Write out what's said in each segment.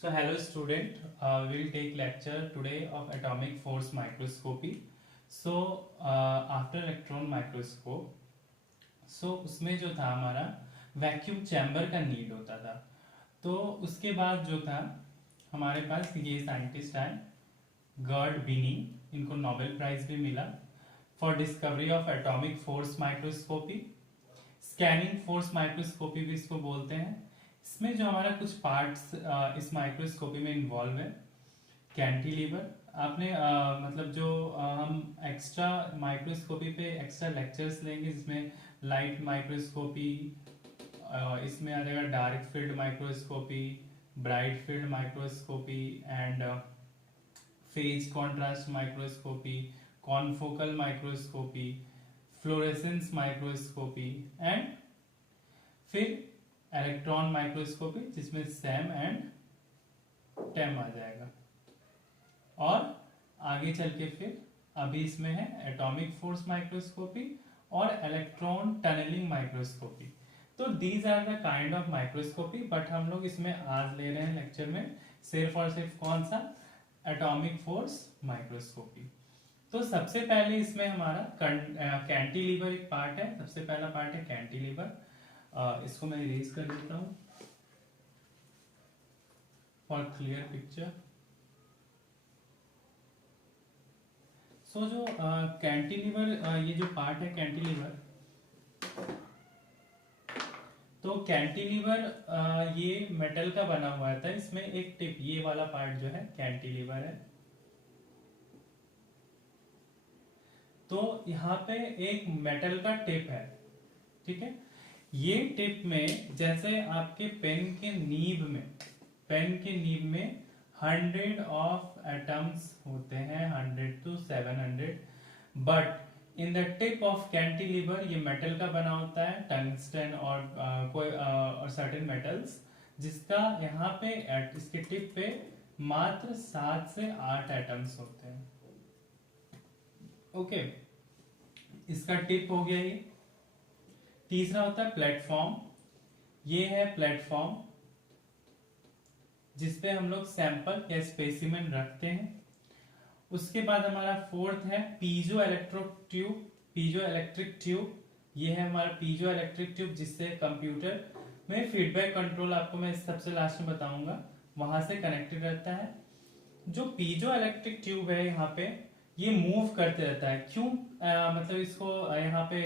So hello student, we will take lecture today of atomic force microscopy. So after electron microscope, so उसमें जो था हमारा vacuum chamber का need होता था. तो उसके बाद जो था हमारे पास ये साइंटिस्ट आए गर्ड बिनी, इनको नोबेल प्राइज भी मिला for discovery of atomic force microscopy. Scanning force microscopy भी इसको बोलते हैं. इसमें जो हमारा कुछ पार्ट्स इस माइक्रोस्कोपी में इन्वॉल्व है. कैंटिलीवर आपने मतलब जो हम एक्स्ट्रा माइक्रोस्कोपी पे एक्स्ट्रा लेक्चर्स लेंगे जिसमें लाइट माइक्रोस्कोपी, इसमें आ जाएगा dark field microscopy, bright field microscopy and phase contrast microscopy, confocal microscopy, fluorescence microscopy and फिर इलेक्ट्रॉन माइक्रोस्कोपी जिसमें सैम एंड टेम आ जाएगा. और आगे चल के फिर अभी इसमें है एटॉमिक फोर्स माइक्रोस्कोपी और इलेक्ट्रॉन टनलिंग माइक्रोस्कोपी. तो these are the kind of microscopy, but हम लोग इसमें आज ले रहे हैं लेक्चर में सिर्फ और सिर्फ कौन सा, एटॉमिक फोर्स माइक्रोस्कोपी. तो सबसे पहले इसमें हमारा कैंटिलीवर एक पार्ट है. सबसे पहला पार्ट है कैंटिलीवर. इसको मैं इरेज कर देता हूं फॉर क्लियर पिक्चर. सो जो कैंटिलीवर ये जो पार्ट है कैंटिलीवर, तो कैंटिलीवर ये मेटल का बना हुआ था. इसमें एक टिप, ये वाला पार्ट जो है कैंटिलीवर है. तो यहाँ पे एक मेटल का टिप है, ठीक है. ये टिप में जैसे आपके पेन के नीब में 100 ऑफ एटम्स होते हैं, 100 to 700, but in the tip of cantilever ये मेटल का बना होता है, टंगस्टन और कोई और सर्टेन मेटल्स, जिसका यहाँ पे इसके टिप पे मात्र 7 से 8 एटम्स होते हैं. ओके, इसका टिप हो गया ये. तीसरा होता है प्लेटफॉर्म. ये है प्लेटफॉर्म जिसपे हम लोग सैंपल या स्पेसिमेन रखते हैं. उसके बाद हमारा फोर्थ है पीजो इलेक्ट्रिक ट्यूब. ये है हमारा पीजो इलेक्ट्रिक ट्यूब जिससे कंप्यूटर में फीडबैक कंट्रोल, आपको मैं सबसे लास्ट में बताऊंगा, वहां से कनेक्टेड रहता है. जो पीजो इलेक्ट्रिक ट्यूब है यहाँ पे ये मूव करते रहता है. क्यों मतलब इसको यहाँ पे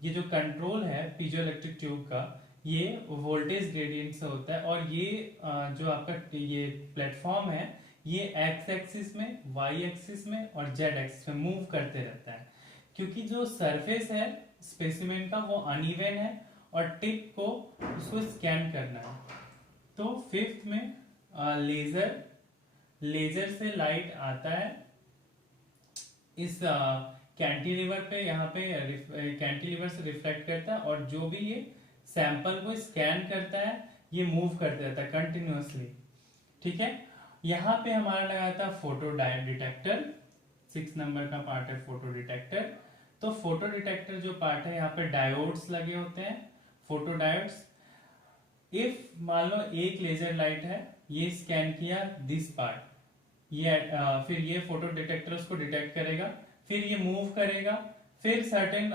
ये जो कंट्रोल है पीजो इलेक्ट्रिक ट्यूब का, ये वोल्टेज ग्रेडियंट से होता है. और ये जो आपका ये प्लेटफॉर्म है ये एक्स एक्सिस में, वाई एक्सिस में और जेड एक्सिस में मूव करते रहता है. क्योंकि जो सरफेस है स्पेसिमेन का वो अनइवन है और टिप को उसको स्कैन करना है. तो फिफ्थ में लेजर से लाइट आता है इस कैंटिलीवर पे. यहाँ पे कैंटिलीवर से रिफ्लेक्ट करता है और जो भी ये सैंपल को स्कैन करता है ये मूव करते रहता है कंटिन्यूअसली, ठीक है. यहाँ पे हमारा लगा था फोटो डिटेक्टर. 6 नंबर का पार्ट है फोटो डिटेक्टर. तो फोटो डिटेक्टर जो पार्ट है यहाँ पे डायोड्स लगे होते हैं, फोटो डायोड्स. इफ मान लो एक लेजर लाइट है, ये स्कैन किया दिस पार्ट, ये फिर ये फोटो डिटेक्टर उसको डिटेक्ट करेगा, फिर ये मूव करेगा, फिर सर्टेन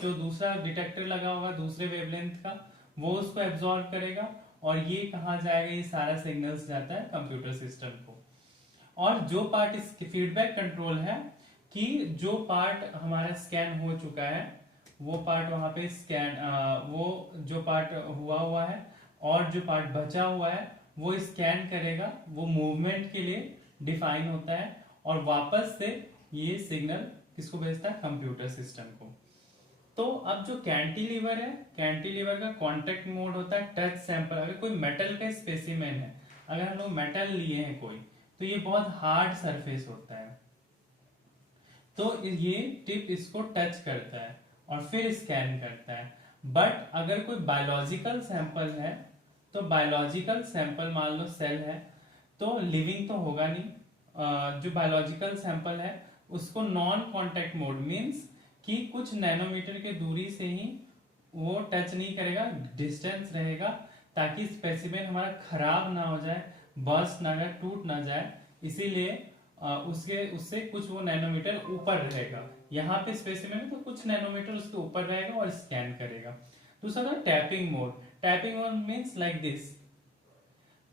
जो दूसरा डिटेक्टर लगा होगा दूसरे वेवलेंथ का वो उसको एब्जॉर्ब करेगा और ये कहाँ जाएगा, ये सारा सिग्नल्स जाता है कंप्यूटर सिस्टम को. और जो पार्ट इस फीडबैक कंट्रोल है कि जो पार्ट हमारा स्कैन हो चुका है वो पार्ट वहां पे स्कैन वो जो पार्ट हुआ है और जो पार्ट बचा हुआ है वो स्कैन करेगा. वो मूवमेंट के लिए डिफाइन होता है और वापस से ये सिग्नल किसको भेजता है, कंप्यूटर सिस्टम को. तो अब जो कैंटिलीवर है, कैंटिलीवर का कांटेक्ट मोड होता है टच सैंपल. अगर कोई मेटल का स्पेसिमेन है, अगर हम लोग मेटल लिए हैं कोई, तो ये बहुत हार्ड सरफेस होता है, तो ये टिप इसको टच करता है और फिर स्कैन करता है. बट अगर कोई बायोलॉजिकल सैंपल है, तो बायोलॉजिकल सैंपल मान लो सेल है, तो लिविंग तो होगा नहीं. जो बायोलॉजिकल सैंपल है उसको नॉन कांटेक्ट मोड मींस कि कुछ नैनोमीटर के दूरी से ही वो टच नहीं करेगा, डिस्टेंस रहेगा, ताकि स्पेसिमेन हमारा खराब ना हो जाए, बर्स्ट ना जाए, टूट ना जाए, इसीलिए उसके उससे कुछ वो नैनोमीटर ऊपर रहेगा। यहाँ पे स्पेसिमेन में तो कुछ नैनोमीटर उसके ऊपर रहेगा और स्कैन करेगा। दूसरा था tapping mode. Tapping mode means like this,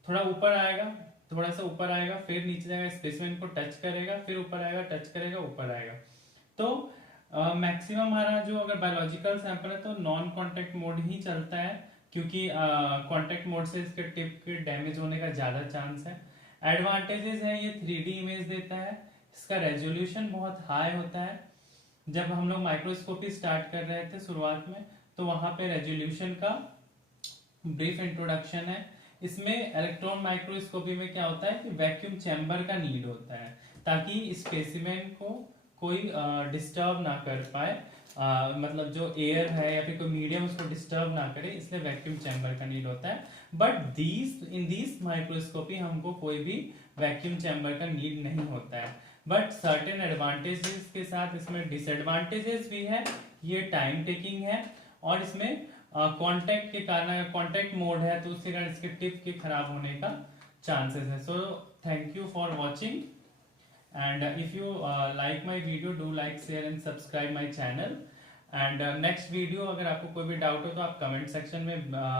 थोड़ा ऊपर आएगा, थोड़ा सा ऊपर आएगा, फिर नीचे जाएगा, स्पेसिमेन को टच करेगा, फिर ऊपर आएगा, टच करेगा, ऊपर आएगा। तो मैक्सिमम हमारा जो अगर बायोलॉजिकल सैंपल है तो नॉन कांटेक्ट मोड ही चलता है, क्योंकि कांटेक्ट मोड से इसके टिप के डैमेज होने का ज्यादा चांस है। एडवांटेजेस है, ये 3D इमेज देता है, इसका रेजोल्यूशन बहुत हाई होता है। जब हम लोग माइक्रोस्कोपी स्टार्ट कर रहे थे शुरुआत में, तो वहां पे रेजोल्यूशन का ब्रीफ इंट्रोडक्शन है। इसमें इलेक्ट्रॉन माइक्रोस्कोपी में क्या होता है कि वैक्यूम चैम्बर का नीड होता है, ताकि स्पेसिमेन को कोई डिस्टर्ब ना कर पाए, मतलब जो एयर है या फिर कोई मीडियम उसको डिस्टर्ब ना करे, इसलिए वैक्यूम चैम्बर का नीड होता है। बट इन दिस माइक्रोस्कोपी हमको कोई भी वैक्यूम चैम्बर का नीड नहीं होता है। बट सर्टेन एडवांटेजेस के साथ इसमें डिसएडवांटेजेस भी है। ये टाइम टेकिंग है, और इसमें कांटेक्ट के कारण, कांटेक्ट मोड है तो उसके कारण इसके टिप के खराब होने का चांसेस है। So thank you for watching, and if you like my video, do like, share and subscribe my channel। and next video अगर आपको कोई भी डाउट हो तो आप कमेंट सेक्शन में